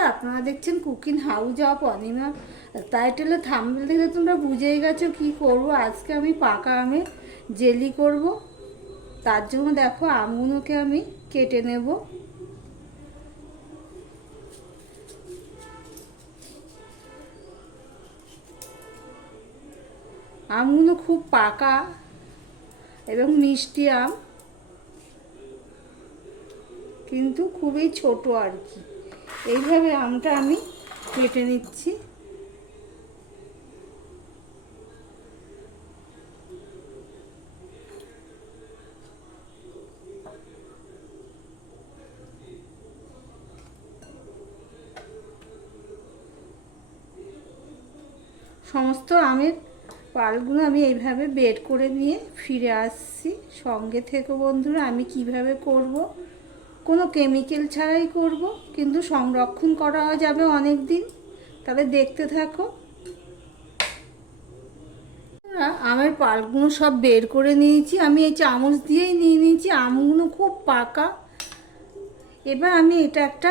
বন্ধুরা, আপনারা দেখছেন কুকিং হাউস অফ অনিমা। টাইটেলে থাম্বেল দেখে তোমরা বুঝেই গেছো কি করব। আজকে আমি পাকা আমের জেলি করব। তার জন্য দেখো আমগুলোকে আমি কেটে নেব। আমগুলো খুব পাকা এবং মিষ্টি আম, কিন্তু খুবই ছোট আর কি। এইভাবে আমটা আমি কেটে নিচ্ছি। সমস্ত আমের পালগুলো আমি এইভাবে বের করে নিয়ে ফিরে আসছি। সঙ্গে থেকে বন্ধুরা, আমি কীভাবে করব? কোনো কেমিক্যাল ছাড়াই করব, কিন্তু সংরক্ষণ করা যাবে অনেক দিন তাহলে দেখতে থাকো। আমের পালগুলো সব বের করে নিয়েছি। আমি এই চামচ দিয়েই নিয়ে নিয়েছি। আমগুলো খুব পাকা। এবার আমি এটা একটা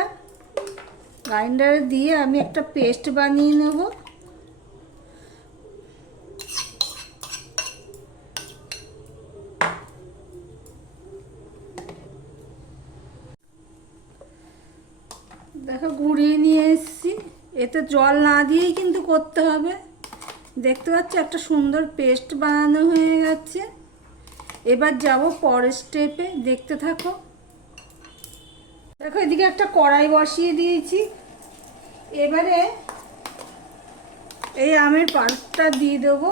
গ্রাইন্ডারে দিয়ে আমি একটা পেস্ট বানিয়ে নেব। দেখো ঘুরিয়ে নিয়ে এসেছি। এতে জল না দিয়েই কিন্তু করতে হবে। দেখতে পাচ্ছি, একটা সুন্দর পেস্ট বানানো হয়ে গেছে। এবার যাব পরের স্টেপে। দেখতে থাকো। দেখো, এদিকে একটা কড়াই বসিয়ে দিয়েছি। এবারে এই আমের পাল্পটা দিয়ে দেবো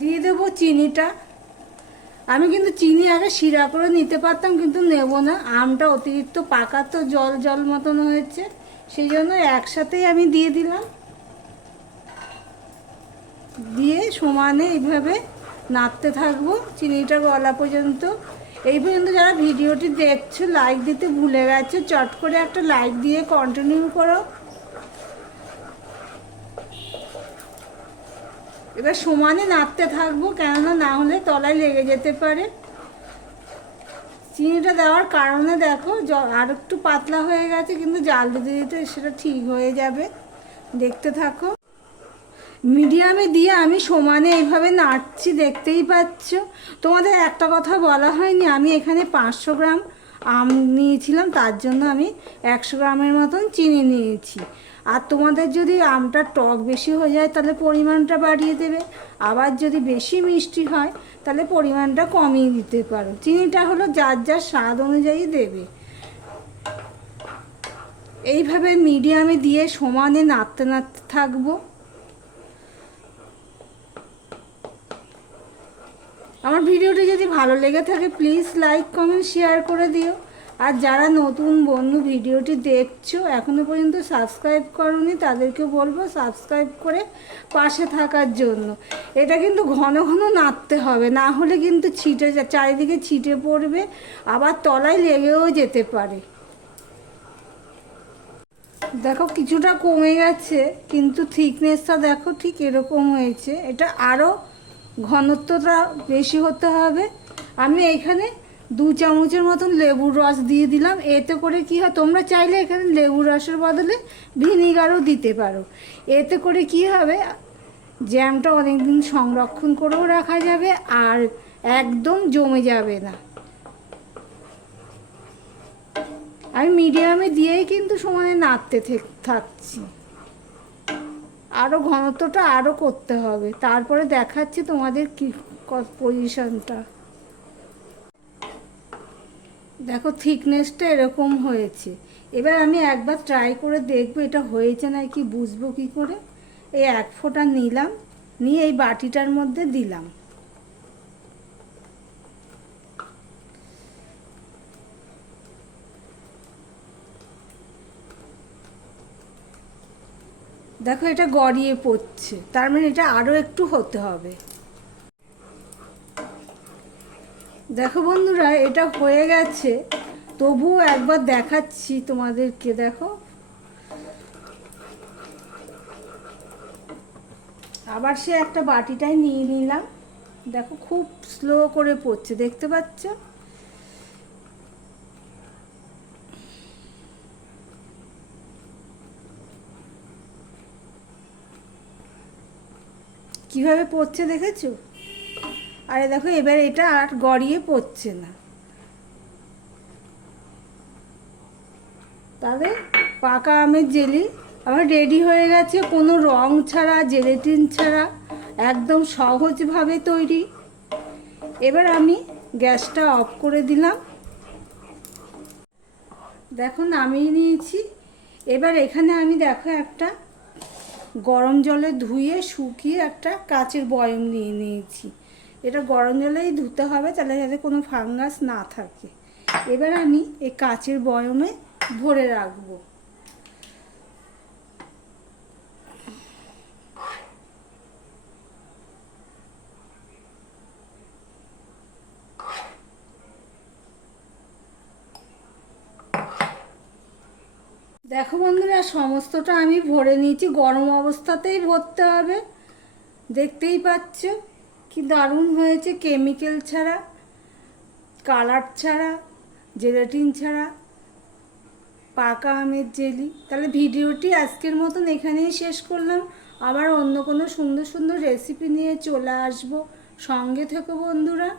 দিয়ে দেবো চিনিটা। আমি কিন্তু চিনি আগে শিরা করে নিতে পারতাম, কিন্তু নেব না। আমটা অতিরিক্ত পাকা তো জল জল মতন হয়েছে। সেই জন্য একসাথেই আমি দিয়ে দিলাম। দিয়ে সমানে এইভাবে নাড়তে থাকব। চিনিটা গলা পর্যন্ত। এই পর্যন্ত যারা ভিডিওটি দেখছ লাইক দিতে ভুলে গেছো, চট করে একটা লাইক দিয়ে কন্টিনিউ করো। এবার সমানে নাড়তে থাকব, কেননা না হলে তলায় লেগে যেতে পারে। চিনিটা দেওয়ার কারণে দেখো আর একটু পাতলা হয়ে গেছে, কিন্তু জাল দিতে দিতে সেটা ঠিক হয়ে যাবে। দেখতে থাকো। মিডিয়ামে দিয়ে আমি সমানে এইভাবে নাড়ছি, দেখতেই পাচ্ছ। তোমাদের একটা কথা বলা হয়নি, আমি এখানে পাঁচশো গ্রাম আম নিয়েছিলাম, তার জন্য আমি একশো গ্রামের মতন চিনি নিয়েছি। আর তোমাদের যদি আমটা টক বেশি হয়ে যায়, তাহলে পরিমাণটা বাড়িয়ে দেবে। আবার যদি বেশি মিষ্টি হয়, তাহলে পরিমাণটা কমিয়ে দিতে পারো। চিনিটা হলো যার যার স্বাদ অনুযায়ী দেবে। এইভাবে মিডিয়ামে দিয়ে সমানে নাড়তে নাড়তে থাকব। আমার ভিডিওটি যদি ভালো লেগে থাকে প্লিজ লাইক কমেন্ট শেয়ার করে দিও। আর যারা নতুন বন্ধু ভিডিওটি দেখছ এখনও পর্যন্ত সাবস্ক্রাইব করনি, তাদেরকে বলব সাবস্ক্রাইব করে পাশে থাকার জন্য। এটা কিন্তু ঘন ঘন নাড়তে হবে, না হলে কিন্তু ছিটে চারিদিকে ছিটে পড়বে, আবার তলায় লেগেও যেতে পারে। দেখো কিছুটা কমে গেছে, কিন্তু থিকনেসটা দেখো ঠিক এরকম হয়েছে। এটা আরও ঘনত্বটা বেশি হতে হবে। আমি এইখানে দু চামচের মতন লেবুর রস দিয়ে দিলাম। এতে করে কি হয়, তোমরা চাইলে এখানে লেবুর রসের বদলে ভিনিগারও দিতে পারো। এতে করে কি হবে, জ্যামটা অনেক দিন সংরক্ষণ করেও রাখা যাবে আর একদম জমে যাবে না। আমি মিডিয়ামে দিয়েই কিন্তু সময় নাড়তে থাকছি। আরও ঘনত্বটা আরও করতে হবে। তারপরে দেখাচ্ছি তোমাদের কি পজিশনটা দেখো থিকনেসটা এরকম হয়েছে। এবার আমি একবার ট্রাই করে দেখব এটা হয়েছে না কি বুঝব কি করে? এই এক ফোঁটা নিলাম, নিয়ে এই বাটিটার মধ্যে দিলাম। দেখো এটা গড়িয়ে পড়ছে। তার মানে এটা আরও একটু হতে হবে। দেখো বন্ধুরা, এটা হয়ে গেছে। তবুও একবার দেখাচ্ছি তোমাদেরকে, দেখো। আবার সে একটা বাটিটাই নিয়ে নিলাম। দেখো খুব স্লো করে পড়ছে, দেখতে পাচ্ছ? কীভাবে পড়ছে দেখেছ? আরে দেখো, এবার এটা আর গড়িয়ে পড়ছে না। তবে পাকা আমের জেলি আমার রেডি হয়ে গেছে, কোনো রং ছাড়া জেলেটিন ছাড়া, একদম সহজভাবে তৈরি। এবার আমি গ্যাসটা অফ করে দিলাম। দেখো, নামিয়ে নিয়েছি। এবার এখানে আমি দেখো একটা গরম জলে ধুয়ে শুকিয়ে একটা কাচের বয়ম নিয়ে নিয়েছি। এটা গরম জলেই ধুতে হবে, তাহলে যাতে কোনো ফাঙ্গাস না থাকে। এবার আমি এই কাচের বয়মে ভরে রাখব। দেখো বন্ধুরা, সমস্তটা আমি ভরে নিয়েছি। গরম অবস্থাতেই ভরতে হবে। দেখতেই পাচ্ছ, কি দারুণ হয়েছে কেমিক্যাল ছাড়া কালার ছাড়া জেলাটিন ছাড়া, পাকা আমের জেলি তাহলে ভিডিওটি আজকের মতন এখানেই শেষ করলাম। আবার অন্য কোনো সুন্দর সুন্দর রেসিপি নিয়ে চলে আসব। সঙ্গে থেকো বন্ধুরা।